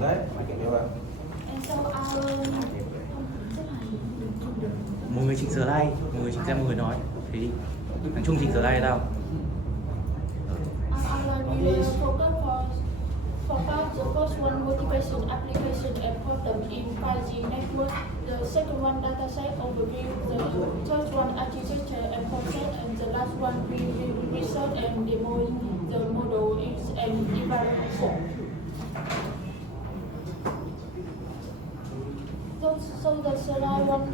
Đấy, mà kiểu như vậy. And so Một người chỉnh sửa đây, một người chỉnh ra một người nói. Thế đi. Thằng Trung chỉnh sửa đây tao. we will focus the first one motivation, application and problem in 5G network. The second one dataset overview. The third one architecture and process, and the last one we will research and demo the model and evaluation. So the slide one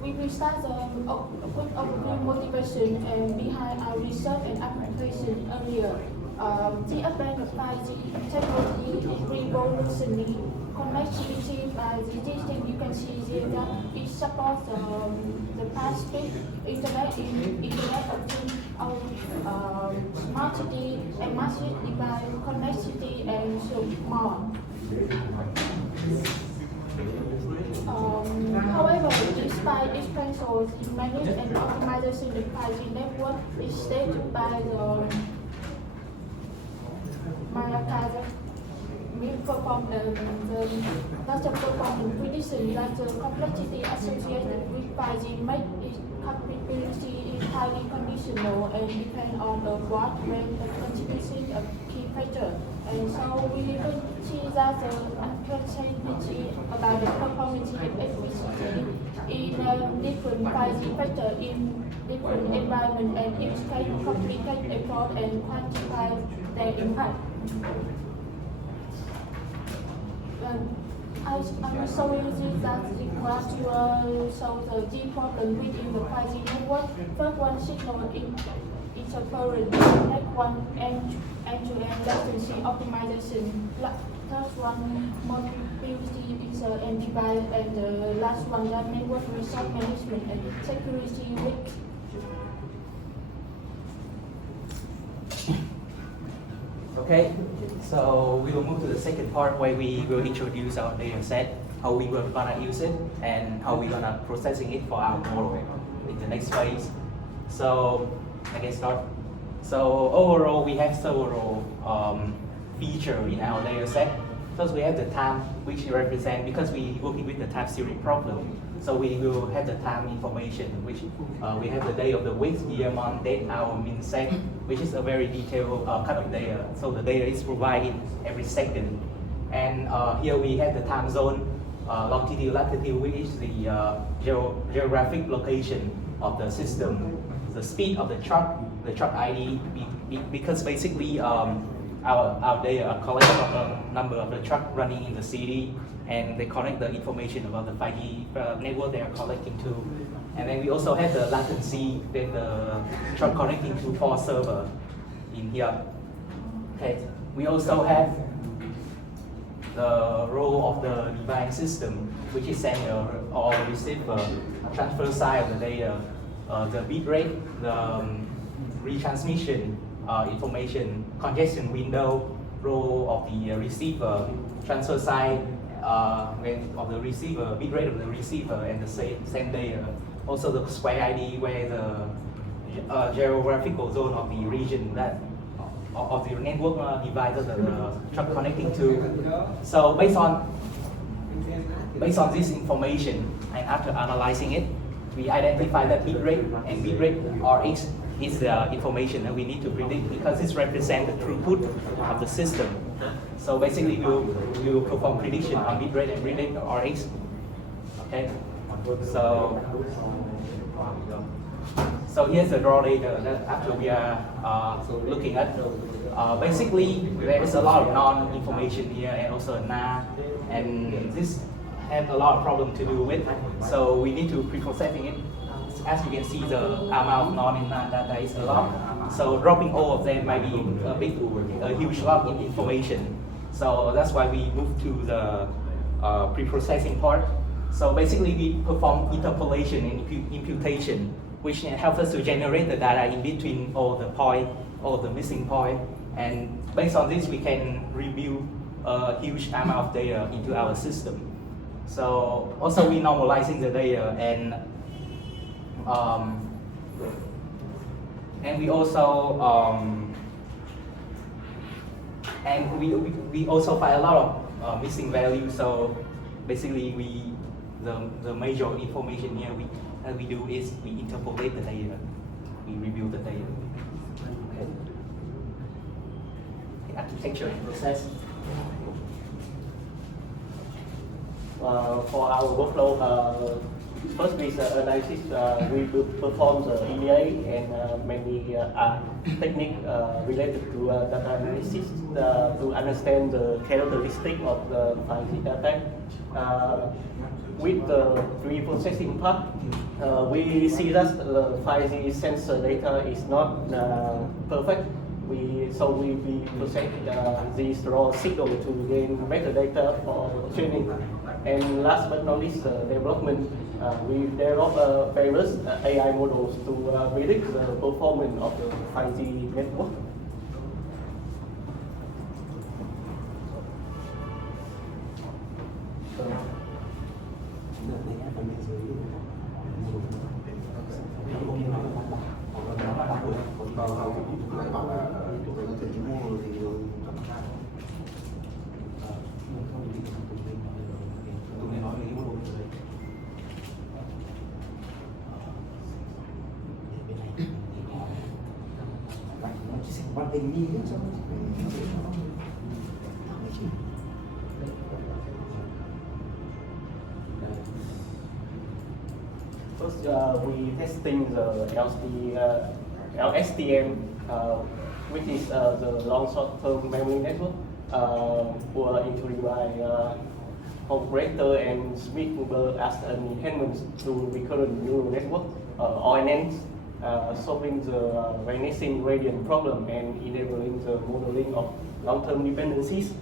we will start with overview motivation and behind our research and application earlier. The advent of 5G technology is revolutionary connectivity by this thing you can see here that it supports the fast speed internet of things, smart city and massive device connectivity and so more. However, despite its potential in managing and optimizing the 5G network, is stated by the Malacca performance prediction that the complexity associated with 5G make its capability is highly conditional and depend on the broad range of contribution of key factors. And so we will see that the uncertainty about the performance and efficiency in different 5G factors in different environment and each case complicate effort and quantify their impact. I will show you that the graph will show the G problem within the 5G network. First one signal interference, next one end-to-end latency optimization, third one mobility insert and device, and the last one that network resource management and security risk. Okay, so we will move to the second part where we will introduce our data set, how we were gonna use it, and how we're gonna processing it for our model in the next phase. So I can start. So overall, we have several features in our data set. First, we have the time, which represent, because we working with the time series problem. So we will have the time information, which we have the day of the week, year, month, date, hour, min, sec, which is a very detailed kind of data. So the data is provided every second. And here we have the time zone, longitude, latitude, which is the geographic location of the system. The speed of the truck ID, because basically our data are collected from the number of the truck running in the city, and they collect the information about the 5G network they are collecting to. And then we also have the latency that the truck connecting to 4 server in here. Okay. We also have the role of the device system, which is sender or receiver, transfer side of the data, the bit rate, the retransmission information, congestion window, role of the receiver, transfer side of the receiver, bit rate of the receiver, and the same data. Also the square ID, where the geographical zone of the region that of the network device that the truck connecting to. So based on this information, and after analyzing it, we identify that bit rate, and bit rate Rx is the information that we need to predict, because it represents the throughput of the system. So basically, we will perform prediction on bit rate and bit rate Rx. Okay. So here's the raw data that after we are looking at. Basically, there is a lot of non-information here and also NA, and this have a lot of problem to do with. So we need to pre-processing it. As you can see, the amount of non and NA data is a lot. So dropping all of them might be a huge lot in information. So that's why we move to the pre-processing part. So basically, we perform interpolation and imputation, which helps us to generate the data in between all the point, all the missing point. And based on this, we can review a huge amount of data into our system. So also we normalizing the data, and we also And we also find a lot of missing values. So basically, the major information here we do is we interpolate the data, we review the data. Okay. The architecture and process. For our workflow, first with analysis, we will perform the EDA and many technique related to data analysis to understand the characteristic of the 5G data. With the pre-processing part, we see that the 5G sensor data is not perfect. So we process these raw signal to gain better data for training. And last but not least, development. We develop various AI models to predict the performance of the 5G network. First, we testing the LSTM, which is the long short-term memory network, were introduced by operator and Smith-Huber as an enhancement to recurrent neural network, ONNs, solving the vanishing gradient problem and enabling the modeling of long-term dependencies.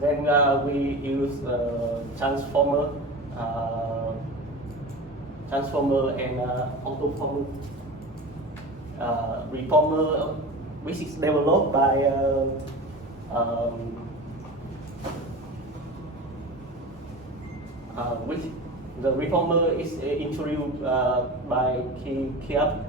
Then we use transformer and autoformer reformer, which is developed by which the reformer is introduced by Kiap,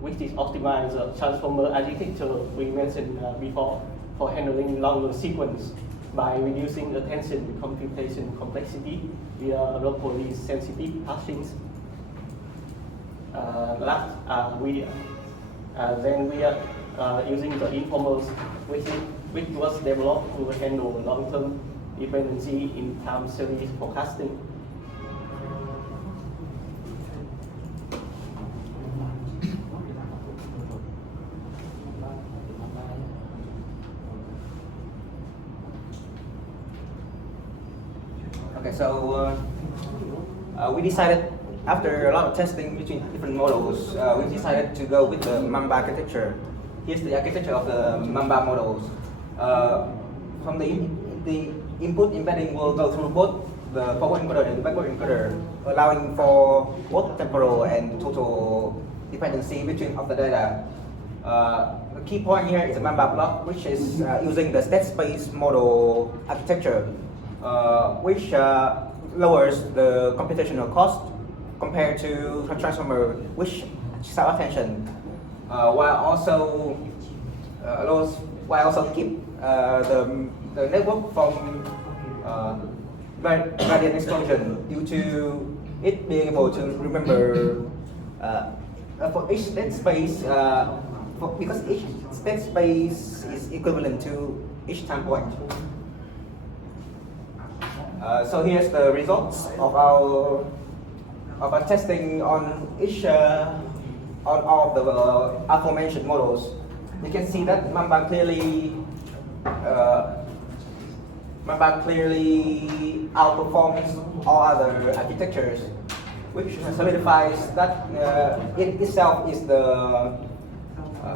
which is optimized the transformer architecture we mentioned before for handling longer sequence by reducing attention computation complexity via locally sensitive hashings. Then we are using the informers, which was developed to handle long-term dependency in time series forecasting. Okay, so we decided, after a lot of testing between different models, we decided to go with the Mamba architecture. Here's the architecture of the Mamba models. From the input embedding will go through both the forward encoder and the backward encoder, allowing for both temporal and total dependency between of the data. The key point here is the Mamba block, which is using the state space model architecture, which lowers the computational cost compared to a transformer, which is our attention, while also keep the network from gradient explosion due to it being able to remember for each state space, because each state space is equivalent to each time point. So here's the results of our testing on each on all of the aforementioned models. You can see that Mamba clearly outperforms all other architectures, which solidifies that it itself is the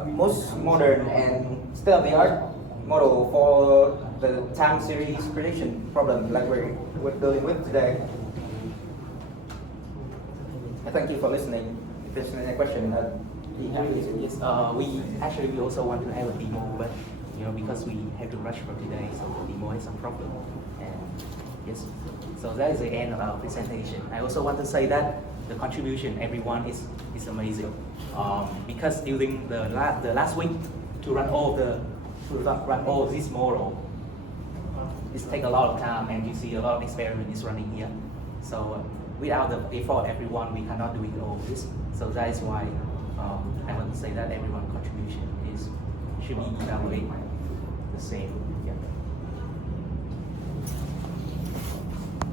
most modern and state-of-the-art model for the time series prediction problem like we're dealing with today. Thank you for listening. If there's any question, Yes, we also want to have a demo, but because we have to rush for today, so the demo has some problem. And yes, so that is the end of our presentation. I also want to say that the contribution everyone is amazing, because during the last week to run all the to run all this model, it takes a lot of time, and you see a lot of experiment is running here. So without the effort of everyone, we cannot do it all this. So that is why I want to say that everyone's contribution should be evaluated the same. Yeah.